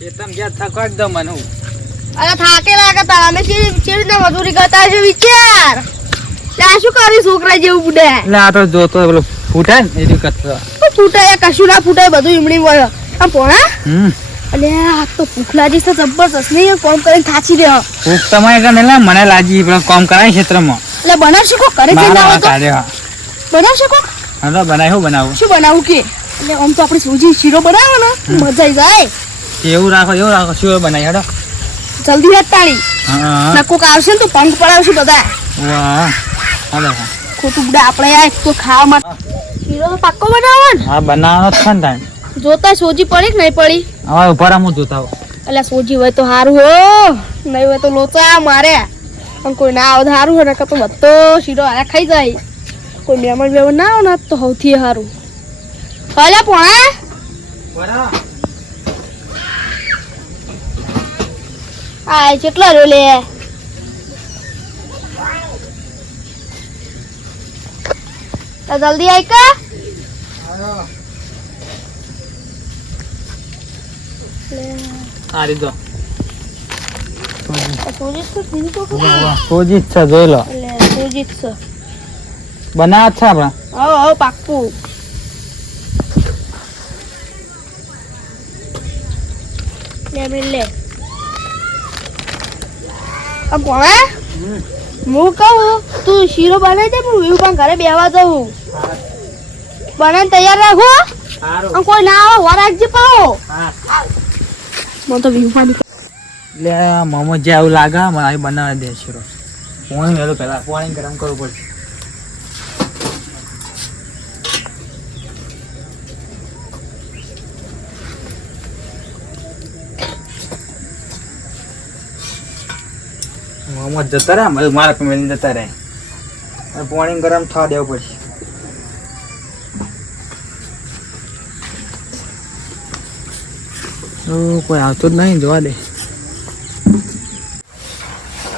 ખેતમ જ્યાં થકો એકદમ મને અરે થાકે લાગે તમે ચીડ મજૂરી કરતા છો વિચાર ત્યાં શું કરી છોકરા જેવું બુડે એટલે આ તો જોતો પેલો ફૂટાય ને એની કરતો ફૂટાય કશું ના ફૂટાય બધું ઈમડી વળે આમ પોણા અલે આ તો ભૂખ લાગી છે જબરજસ્ત નહીં કોમ કરીને થાચી દે ભૂખ તમારે કને લે મને લાગી પેલો કામ કરાય ક્ષેત્રમાં એટલે બનાવશે કો કરે છે ના તો બનાવશે કો હા તો બનાય હું બનાવું શું બનાવું કે એટલે આમ તો આપણે સૂજી શીરો બનાવો ને મજા આવી જાય એવું રાખો શું બનાય હેડો જલ્દી હેડ તાળી હા ના કોક આવશે ને તો પંખ પડાવશે બધા વાહ હાલો ખોટું બડા આપણે આ એક તો ખાવા માટે શીરો તો પાક્કો બનાવો ને હા બનાવવાનો જ છે ને ટાઈમ જોતા સોજી પડી કે નહીં પડી હવે ઉભા હું જોતા એટલે સોજી હોય તો સારું હો નહીં હોય તો લોચા મારે પણ કોઈ ના આવે સારું હોય ને તો બધો શીરો આ ખાઈ જાય કોઈ મહેમાન ના આવે ને તો સૌથી સારું હાલે પોણા બરાબર આ કેટલા રો લે તો જલ્દી આઈ કા આ રીતો સોજી તો બીજું તો સોજી છે જોઈ લો એટલે સોજી છે બનાવ છે આપણા આવો પાક્કું લે આ કોણે હું કહું તું શીરો બનાવી દે હું વ્યૂ પણ ઘરે બેવા જવું બનાવીને તૈયાર રાખો આમ કોઈ ના આવે વાર રાખજે પાવો મને તો વ્યૂ પાણી એટલે મોમો જે આવું લાગે મને આવી બનાવી દે શીરો પાણી મેળો પહેલાં પાણી ગરમ કરવું પડશે મોમો જતા રહે મારા ફેમિલી જતા રહે પાણી ગરમ થવા દેવું પડશે કોઈ આવતું જ નહીં જોવા દે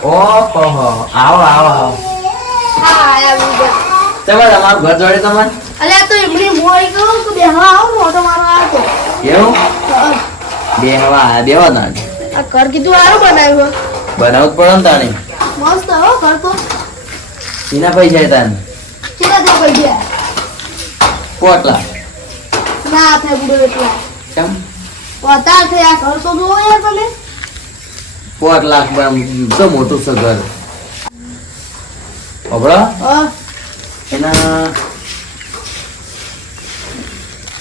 ઓહો આવો હા આયા બીજા તમારું ઘર જોડે તમારે અલે આ તો એમની મોઈ કહું કે બેહવા આવો મોટો મારો આવતો એવું બેહવા તાણે આ ઘર કીધું સારું બનાવ્યું બનાવવું પડે ને તાણે મસ્ત હો ઘર તો એના પૈસા તાણે કેટલા દે પૈસા પોટલા ના થાય બુડો એટલા કેમ વધારે થયા ઘર તો જોવો યાર તમે 4 લાખ તો મોટું છે ઘર અબળો એના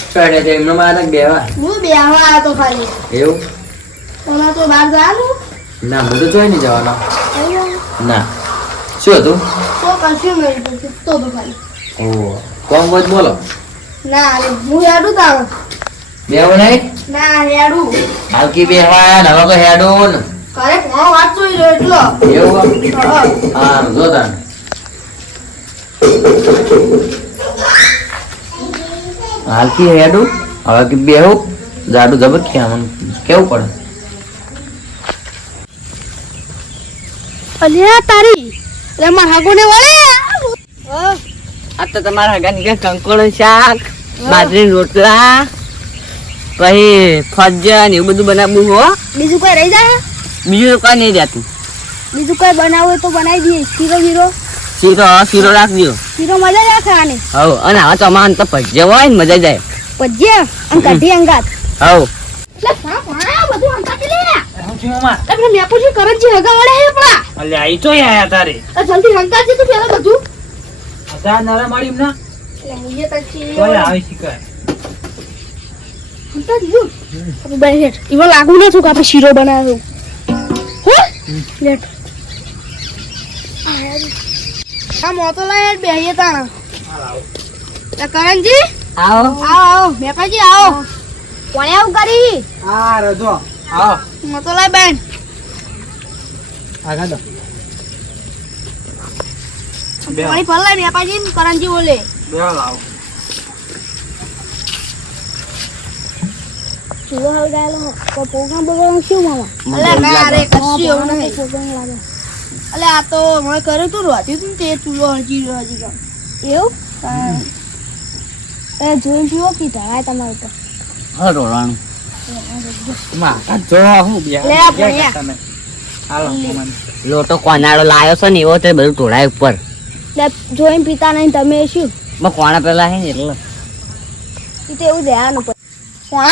ચડે છે એમને મારે બેવા હું બેહવા આવ્યો તો ખાલી એવું તમારે તો બહાર જવાનું ના બધું જોઈ નહીં જવાના ના શું હતું તો કશું નહીં તો ખાલી ઓ કોમ વાત બોલો ના હું હેડું તારો બેવું નહીં ના હેડું હાલકી બેહવા હવે તો હેડું ઘરે ફોન વાત જોઈ લો એટલો એવું હા જો તાન હાલકી હેડું હવે કે બેહું જાડું જબર કેવું પડે અલ્યા તારી લે માર હાગોને વળે આ તો તમારા હગાની કે કંકોડો શાક બાજરીના રોટલા પછી ફજ્જા ને એવું બધું બનાવવું હો બીજું કોઈ રહી જાય બીજું તો કઈ નહીં રહેતું બીજું કોઈ બનાવવું હોય તો બનાવી દઈએ શીરો રાખજો શીરો મજા જ ખાવાની હવ અને હવે તો અમારે તો ભજ્યા હોય ને મજા જાય પજ્યા અને કઢી અંગાત હવ એટલે સાપ આ બધું અંગાતી લે હું છું મામા એટલે મેપુજી કરંજી હગા વળે હે પડા અલે આઈ તો આયા તારે જલ્દી અંગાતી તું પેલા બધું અજા નરા માડી એમના એટલે મુજે તકી તોય આવી શીખાય અંગાતી જો હવે બેઠ ઈવો લાગુ ન છું કે આપણે શીરો બનાવ્યો હો લેટ આ મોતો લાય બેહીએ તાણા કરંજી આવો આવો મેપાજી આવો કોણે આવું કરી હા રજો આવો મોતો લાય બેન આગળ દો પાણી ફરલાય મેપાજી ને કરંજી બોલે બે લાવો ચૂલો હળગાયેલો તો પ્રોગ્રામ બગડવાનું શું મામા અલે ના રે કશું એવું નહીં પ્રોગ્રામ લાગે અલે આ તો મેં કર્યું તું રોતી તું તે ચૂલો હજી એવું એ જોઈને પીવો કે ઢળાય તમારે તો હા રોવાનું માતા જો હું બે લે આ ભણ્યા. તમે હાલો મને લોટો કોનાળો લાયો છે ને એવો તે બધું ઢોળાય ઉપર લે જોઈને પીતા નહીં તમે શું માં કોણા પેલા હે ને એટલે ઈ તો એવું દેવાનું પડે કોણ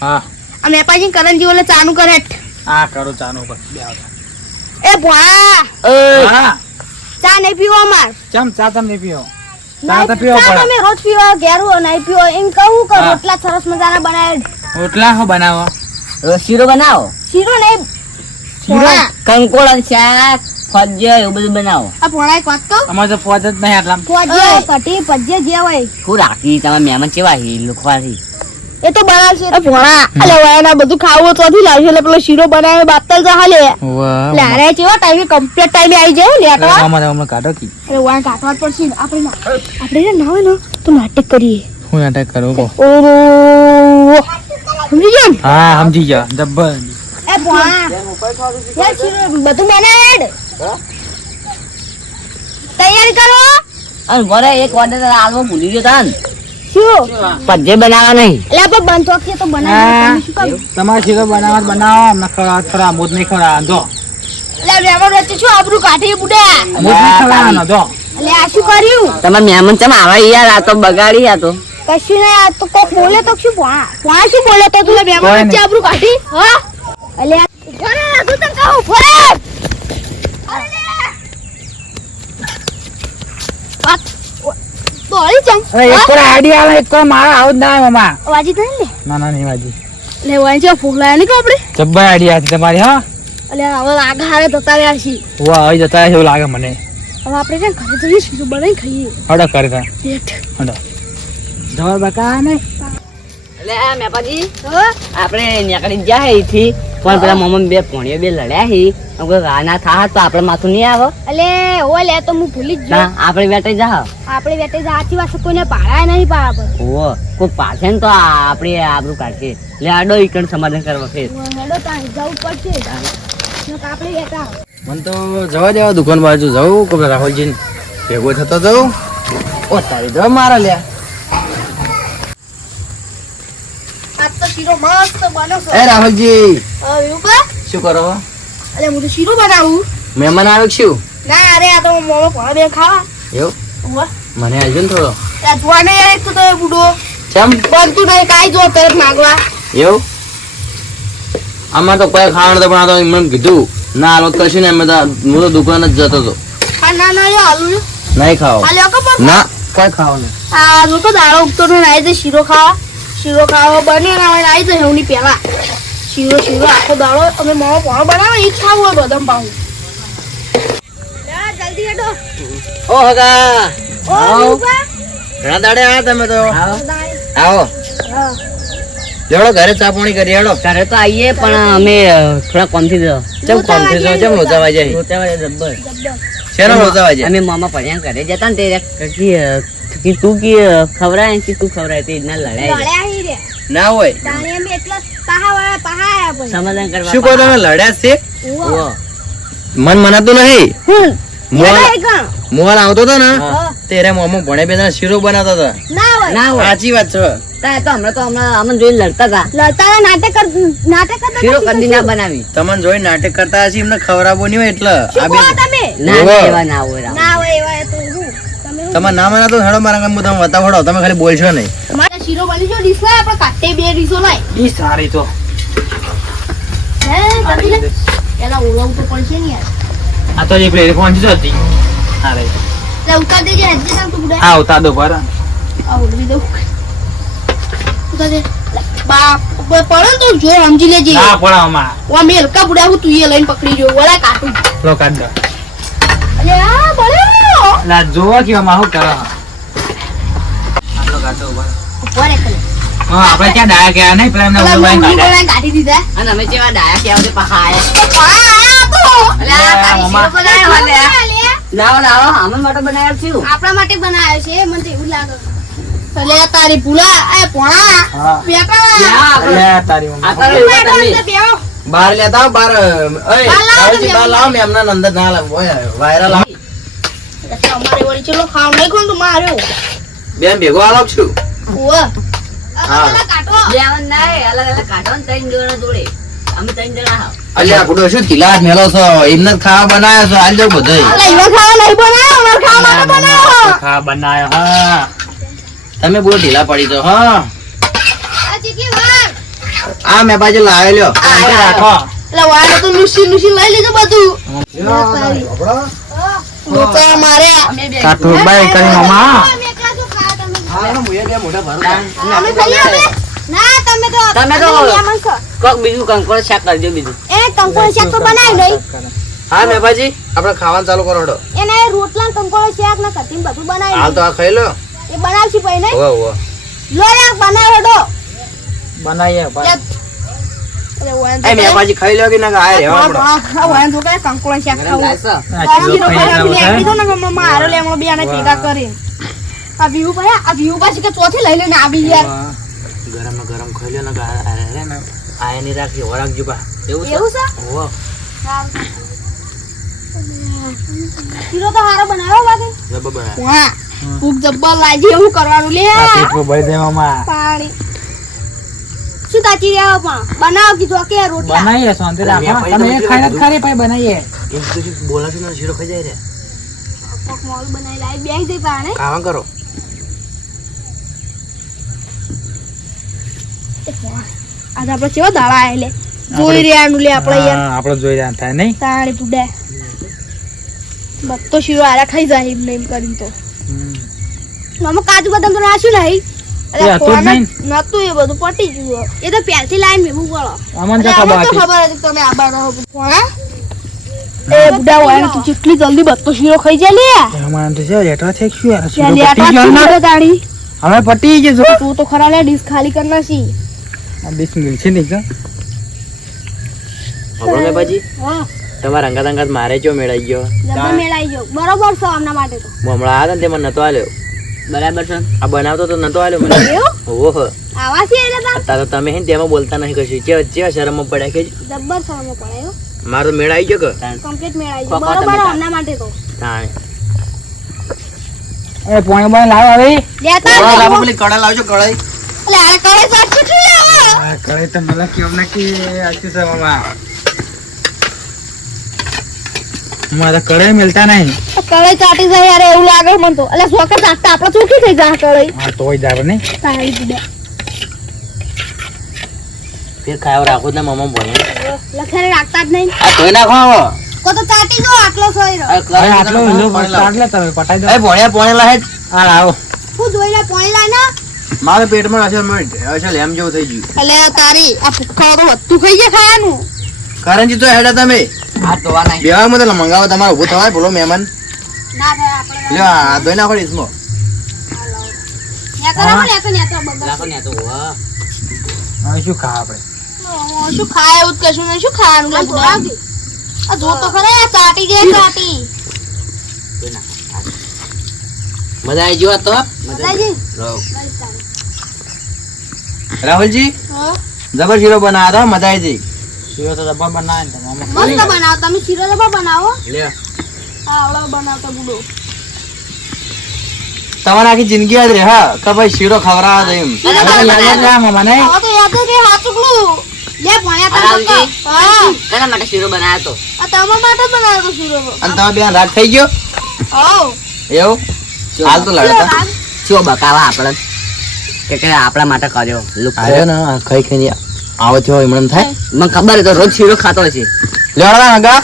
હા આ મેપાજી કરંજી ઓલે ચાનું કરે આ કરો ચાનો પર બે આવતા એ ભણા હા ચા નહીં પીવો અમાર ચમ ચા તમને પીઓ ચા તો પીવો ચા પડે તમે રોજ પીવો ઘેરું નહીં પીવો એમ કહું કે હા. રોટલા સરસ મજાના બનાવે રોટલા હો બનાવો શીરો બનાવો શીરો નહીં શીરો? ભણા. કંકોળા શાક ફજ્જિયા એવું બધું બનાવો આ ભણા એક વાત કહું અમારે તો ફોજ જ નહીં આટલા ફોજે કઢી ભજીયા જે હોય શું રાખી તમે મહેમાન કેવા હી લુખવાથી એ તો બનાવશે એ ભણા અલે વાયના બધું ખાવું તો થી લાવશે એટલે પેલો શીરો બનાવે બાતલ જા હાલે વાહ લે અરે ચેવો ટાઈમે કમ્પ્લીટ ટાઈમે આવી જાય લેટવા અમારે હમણાં કાઢો કી અરે વાય કાટવા જ પડશે ને. આપણે ને ના હોય ને તો નાટક કરીએ હું નાટક કરું કહો ઓ સમજી ગયા ને? હા સમજી ગયા જબ્બર એ ભણા યાર શીરો બધું બનાવેડ તૈયારી કરો અને બરે એક ઓર્ડર આલવો ભૂલી ગયો તા ને શું પજ્જે બનાવવા નહીં એટલે આપણે બંધ વાક્ય તો બનાવી તમે શું કહો તમારે શીરો બનાવો અમને ખરા મોજ નહીં ખવડાવવાનો જો એટલે વેવર વચ્ચે શું આબરૂ કાઢી બુડા મોજ નહીં ખવડાવવાનો જો એટલે આ શું કર્યું તમારા મહેમાન ચમ આવા યાર આ તો બગાડી આ તો કશું નહીં આ તો કોક બોલે તો શું ભણા શું બોલે તો તું બે કોઈ વચ્ચે આબરૂ કાઢી હા એટલે ભણા તું તો કહું ફરે તો હળી ચમ એક પર આઈડિયા આવે એક પર મારા આવું જ ના આવે મામા વાજી તને લે ના ના નહીં વાજી લે વાજી જો ફૂલાય ને કે આપણે જબ્બર આઈડિયા હતી તમારી હા એટલે હવે આગળ હારે જતા રહ્યા છીએ વાહ હવે જતા એવું લાગે મને હવે આપણે છે ને ઘરે જઈએ શીરો બનાવી ખાઈએ હડો કરે તા પેટ હડો જવાર બકા ને એટલે આ મેપાજી હા આપણે નીકળી ગયા હે અહીંથી પણ પેલા મમ્મી બે પોણીઓ બે લડ્યા હી કોઈ ગાના થા તો આપણે માથું નહીં આવે એટલે ઓ લે તો હું ભૂલી જ ના ગયો આપણે બેઠે જા આપણે વેટે સાચી વાત છે, કોઈને પાડાય નહીં પાડા પર ઓ કોઈ પાછે ને તો આપણે આબરૂ કાઢશે લે આડો ઈકણ સમાધાન કરવા ફેર હેડો ત્યાં જવું પડશે નકર આપણે વેટા મને તો જવા દેવા દુકાન બાજુ જવું કે રાહુલજી ભેગો થતો જવું ઓ તારી જવા મારા લ્યા આજ તો શીરો મસ્ત બનો છે એ રાહુલજી એવું કા શું કરો અરે હું તો શીરો બનાવું મહેમાન આવે કે શું ના અરે આ તો મોમો ભણા બે ખાવા એવું ઉવા મને આવજો ને થોડો આ જોવાને યાર એક તો તમે બુડો ચમ બનતું નહીં કાંઈ જો તરત માંગવા એવું આમાં તો કોઈ ખાવાનું તો પણ આ તો મને કીધું ના હાલો કશું ને હું તો દુકાન જ જતો હતો હા ના ના યો હાલું નહીં ખાઓ હાલ્યો કે પણ ના કોઈ ખાવાનું આ જો તો દાડો ઉગતો ને આવી જાય શીરો ખાવા બને ને હવે આવી જાય એવની પહેલા શીરો આખો દાડો અમે મોમો ભણો બનાવે એ જ ખાવું હોય બદામ પાવું જલ્દી હેડો ઓ હગા ઓ રૂપા ઘણા દાડે આયા તમે તો આવો આવો હા લેવડો ઘરે ચા પાણી કરી હેડો ઘરે તો આવીએ પણ અમે થોડા કોમથી જ ચમ કોમ થી જો ચમ લોચાવા જાય રોતાવાળે જબ્બર શેનો લોચાવા જાય અમે મામા પડ્યા ઘરે જતા ને તે કે તું કે ખવરાય કે તું ખવરાય તે ના લડાય લડ્યા હી રે ના હોય તાણી અમે એટલા પાહા આયા પછી સમાધાન કરવા શું કહો તમે લડ્યા છે ઉવા મન મનાતું નહીં લેડા હી કાં મોહન આવતો હતો ને હા. તેરે મોમો ભણે બે જણા શીરો બનાવતા હતા ના હોય ના હોય સાચી વાત છે તા તો હમણાં અમને જોઈને લડતા હતા લડતા નાટક કરતા શીરો કદી ના બનાવી તમને જોઈ નાટક કરતા હશે એમને ખવડાવવું નહીં હોય એટલે શું આ કહો બે તમે ના એવો. એવા ના હોય રામ. ના હોય એવા તો હું તમે હું? તમારે ના મનાતો હેડો મારા ગામ તમે બતાવડો તમે ખાલી બોલશો નહીં અમારે શીરો બની જો ડીશ લાય આપણે કાટે બે ડીશો લાય ઈ સારી તો હે જલ્દી લે એલા ઓળવું તો પડશે ને યાર આ તો જે પ્લેટ પહોંચી જતી અરે લે ઉતાર દેજે હજી તક તું બુડા આ ઉતાર દો પર આ ઓળવી દઉં ઉતાર દે બા ઉપર પડે ને તો જો સમજી લેજે ના પડાવમાં વા મેલ કા બુડા હું તું એ લઈને પકડી જો વળા કાટું લો કાઢ દો અલે આ બળે લા જોવા કેવા માં હું કરો આટલો કાઢો ઉપર ઉપર એક લે હા આપણે ક્યાં ડાયા ગયા નહીં પેલા એમને પેલા ઉલવાઈ મમ્મી કાઢ્યા બોલાને કાઢી દીધા અને અમે જેવા ડાયા કેવા તે પાછા આયા આ આયા તો અલ્યા, તારી મમ્મા. શીરો બનાવ્યો અલ્યા. લાવો લાવો આમન માટે બનાવ્યો છું આપણા માટે બનાવ્યો છે મને તો એવું લાગે અલે તારી ભૂલા એ પોણા હા. બેટા અલે તારી મમ્મા. આ તારો એવા તમે બેહો બહાર લેતા આવો, બહાર ઓય બહાર લાવો રાહુલજી, તમે. બહાર લાવો મેં એમના અંદર ના લાવો ઓય વાયરલ આવો અમારે વળી ચલો ખાવ નહીં કોણ તો માર્યો બેન ભેગો આલો છું ઓવા હા. અલગ કાઢો. બેવન નહીં, અલગ અલગ કાઢો ને ત્રણ જણા જોડે. અમે ત્રણ જણા હાવ. અલ્યા બુડો શું કિલાસ મેલો છો એમને જ ખાવા બનાવ્યો છો હાલ જાવ બધું અલા, ઈવા ખાવા નહીં બનાવ્યો, અમારે ખાવા માટે બનાવ્યો. ખા બનાયો હા તમે બહુ ઢીલા પડી તો હા આ ચીટલી વાર. આ મેં બાજુ લાવ્યો લ્યો શાંતિ રાખો એટલે વાળો તો નુસી નુસી લઈ લીધું બધું. લોચા મારે. કાઠુભાઈ કરી મામા અમે એકલા શું ખાયા તમે? મોટા ભરો અમે ખાઈએ હવે? ના, તમે તો તમે તો- મહેમાન છો. કોક બીજું કંકોળ શાક કરજો બીજું. એ કંકોળ શાક તો બનાવી નહીં. હા મેં બાજી આપણે ખાવાનું ચાલુ કરો હડો એને રોટલા ને કંકોળ શાક ને કઢી બધું બનાવી હાલ તો આ ખાઈ લો એ બનાવશી પછી નહીં. ઓવે ઓવે લો રે બનાવ્યો હેડો. બનાવીએ ભાઈ અરે વાંધો એ મેં બાજી ખાઈ લો કે ના આ રહેવા પડો વાંધો કે કંકોળ શાક ખાવું. લાવશો? આ ચીલો ખાઈ જાવ છે મારો લેમણો બેને ભેગા કરી આ વ્યૂ ભાઈ આ વ્યૂ પાછી કે ચોથી લઈ લેને આવી યાર. ગરમ ને ગરમ ખાઈ લો ને આ એની રાખી વરાગજો બા એવું છે? એવું છે? ઓવો શીરો તો હારો બનાવ્યો બાકી. જબર બના વાહ ભૂખ જબ્બર લાગી એવું કરવાનું લે. આ પેટમાં ભરી દે મામા પાણી શું તાચી રહ્યા પણ બનાવ કીધું કે રોટલા બનાવીએ શાંતિ રાખો તમે એ ખાઈને જ ખારી પછી બનાવીએ એમ તો બોલા છે ને શીરો ખાઈ જાય રે પક મોલ બનાવી લાવી બેહી દઈ પાણે. ખાવા કરો આજે આપણે કેવો દાડા આય લે જોઈ રહ્યાનું લે આપણે યાર હા, આપણે જોઈ રહ્યા થાય નહીં તાણી પુડે બધો શીરો આરા ખાઈ જાય એમ ને એમ કરીને તો મામા કાજુ બદામ તો નાખ્યું નહીં એ હતું જ નહીં. નતું એ બધું પટી ગયું એ તો પહેલથી લાઈન મેવું પડો અમને તો અરે ખબર અમને તો હતી ખબર હતી તમે આબાર રહો હા એ બુડા હોય તો જેટલી જલ્દી બધો શીરો ખાઈ જાય લે અમારે તો છે લેટર છે શું યાર શીરો જલ્દી પતી ગયો ને? આટા તાણી હવે પટી ગયું જો તું તો ખરા લે ડીશ ખાલી કરી નાખી આ ડીશ મિલ છે નહીં કા ખબર મેં બાજી હા તમારા અંગાત અંગાત મારે ચો મેળાઈ ગયો જબર મેળાઈ ગયો બરોબર છે આમના માટે તો હું હમણાં આવ્યો ને તેમાં નતો આલ્યો બરાબર છે? આ બનાવતો તો નતો આલ્યો મને એવું ઓહો આવા છે એટલે તા અત્યારે તો તમે હે ને તેમાં બોલતા નહીં કશું ચેવા શરમમાં પડ્યા કે જબ્બર શરમો પડ્યો મારો તો મેળ આવી ગયો કે કમ્પ્લીટ મેળાઈ ગયો પપ્પા બરોબર તમે આમના માટે તો તાણે એ પોણી બોણી લાવો હવે લેતા કડાઈ લાવો, આવજો. પેલી કડાઈ લાવજો કડાઈ એટલે આ કળે સાચું છે હવે આ કરે તો મને કેમ ના કે આચું છે મામા મારા કડે મિલતા નહીં કળે ચાટી જાય યાર એવું લાગે મને તો એટલે સોકે ચાટતા આપણે ચોખ્ખી થઈ જાય કળે હા તોય જાવ નહીં તાળી દીધે ફેર ખાયો રાખો ને મમ્મા બોલે લખેરે રાખતા જ નહીં આ તોય નાખો આવો કો તો ચાટી દો આટલો સોયરો હવે આટલો હિલો કાઢ લે તમે પટાઈ દો એ ભણ્યા પોણે લાહે હા લાવો હું જોઈ લે પોણી લાય ને મારા પેટમાં હશે લેમ જેવું થઈ ગયું એટલે તારી આ ભૂખા તો વધતું ખાઈ ગયા ખાવાનું કરણજી તો હેડા તમે આ તો આ નહીં. બેવામાં તો મંગાવો તમારે ઉભું થવાય બોલો મહેમાન ના થાય આપણે લ્યો આ ધોઈ નાખો ઈસમો ન્યા કરાવો ને તો ન્યા તો બગડશે. રાખો ને આ તો. વાહ. હવે શું ખા આપણે શું ખાય એવું જ કશું નહીં શું ખાવાનું લે બુડા આ જો તો ખરા આ ચાટી જાય ચાટી મજા આવી ગયો તો બતાજી રાહુલજી હા જબર શીરો બનાવ્યો હતો મજા આવી ગઈ શીરો તો ડબ્બા બનાવે ને મામા મસ્ત બનાવો તમે શીરો જબર બનાવો લ્યો આવડો બનાવતા બુડો તમારે આખી જિંદગી યાદ રહે હા કે ભાઈ શીરો ખવડાવો તો એમ હવે તો યાદ જ રહ્યા મામા નહીં હવે તો યાદ જ હાચુકલું લે ભણ્યા તા આરામથી. પપ્પા હા કોના માટે શીરો બનાવ્યો તો? આ તમારા માટે જ બનાવ્યો તો શીરો અને તમે બેન રાગ થઈ ગયો હાઉ એવું હાલ તો લડતા શું બકાવા આપણે કે આપણા માટે કર્યો લુખ્ખો. આવ્યો ને આ ખાઈ ખાઈ આવો થયો એમણે થાય મને ખબર છે તો રોજ શીરો ખાતો છે. લેવડા હગા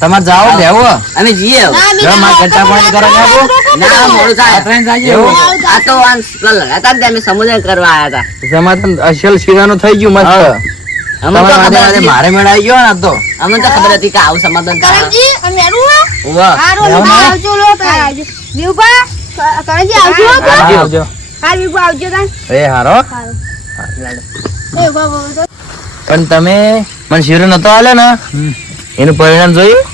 તમારે જાઓ લેવો અમે જઈએ હવે. ના જો માર ઘંટા પાણી કરો ને આપો. ના મોડું થાય. ટ્રેન જાય એવું? આ તો આ લગાતા જ અમે સમુદ્ર કરવા આવ્યા હતા. સમાધાન અસલ શીરાનું થઈ ગયું મસ્ત અમને તો તમારા ખબર વાદે હતી. મારે મેળ આવી ગયો ને આ તો અમને તો ખબર હતી કે આવું સમાધાન થાય. કરણજી અને હેડું હે વાહ હારો લેવો ને? આવજો લો આવજો વિઉપા કરણજી આવજો હો તો. આવજો આવજો હા વિઉપા આવજો તાન એ હારો હારો એ બાબા પણ તમે મને શીરો નતો આલ્યો ને હમ. એનું પરિણામ જોયું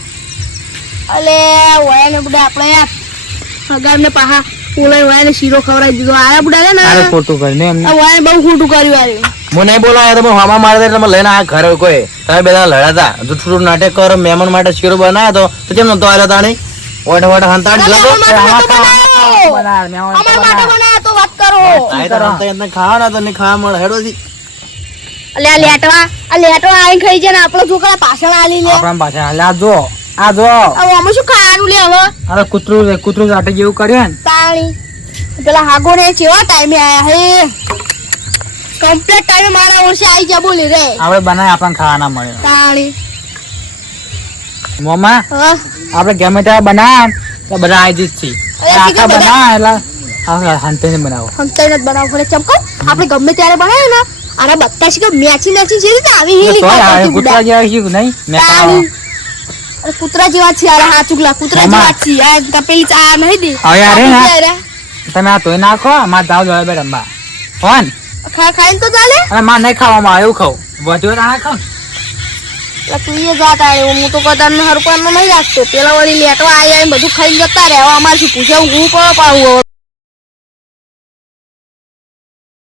અલે ઓય ને બુડા આપણે હગાર ને પાહા ઓલે ઓય ને શીરો ખવડાવી દીધો આયા બુડા ને અરે ખોટું કરીને એમને આ ઓય બહુ ખોટું કર્યું આર્યું હું નહીં બોલાયો તમે હમા મારે એટલે મને લઈને આ ઘરે કોઈ તમે બધા લડાતા જૂઠું નાટક કરો મહેમાન માટે શીરો બનાવ્યો તો કેમ નતો આવ્યો તાણી ઓઢ ઓઢ હંતાડી દીધો તો? અમાર અમાર માટે બનાવ્યો તો વાત કરો કરો ખાવાના તો ને ખાવા મળે હેડોથી અલે આ લેટવા આઈને ખાઈ જાય ને આપણો છોકરા પાછળ આલી લે આપણા પાછા હાલે આ જો હવે અમે શું ખાવાનું લે હવે અરે કૂતરું જાટે જેવું કર્યું ને તાણી પેલા હાગો ને કેવા ટાઈમે આયા હે કમ્પ્લીટ ટાઈમે મારા વર્ષે આવી જા બોલી રે આપણે બનાય આપણને ખાવાના મળે તાણી મોમાં હા આપણે ગમે ત્યાં બનાવ તો બધા આવી જ છે અરે આખા બધા- બનાવ એટલે હાંતે બનાવો હંતાઈને જ બનાવવું પડે ચમકો આપણે ગમે ત્યારે બનાવે ને આના બધા છે કે મેચી છે ને આવી હીલી કૂતરા જેવા છે કે નહીં મેં તાણી અરે કૂતરા જેવા છે અરે હા ચુગલા કૂતરા મામા. જેવા છે આ તપેલી ચા નહીં દે હવે યાર હે ને? યાર, તમે આ તોય નાખો મારે જાવ જોડે બે રંબા ફોન ખાઈને તો ચાલે અને મારે નહીં ખાવામાં આવે એવું ખાવ વધુ તાણે ખાવ એટલે તું એ જા તારે હું તો કદાચ હરપાન નહીં રાખતો પેલા વળી લેટવા આયા બધું ખાઈને જતા રહે હવે અમારથી પૂછે હું પાવું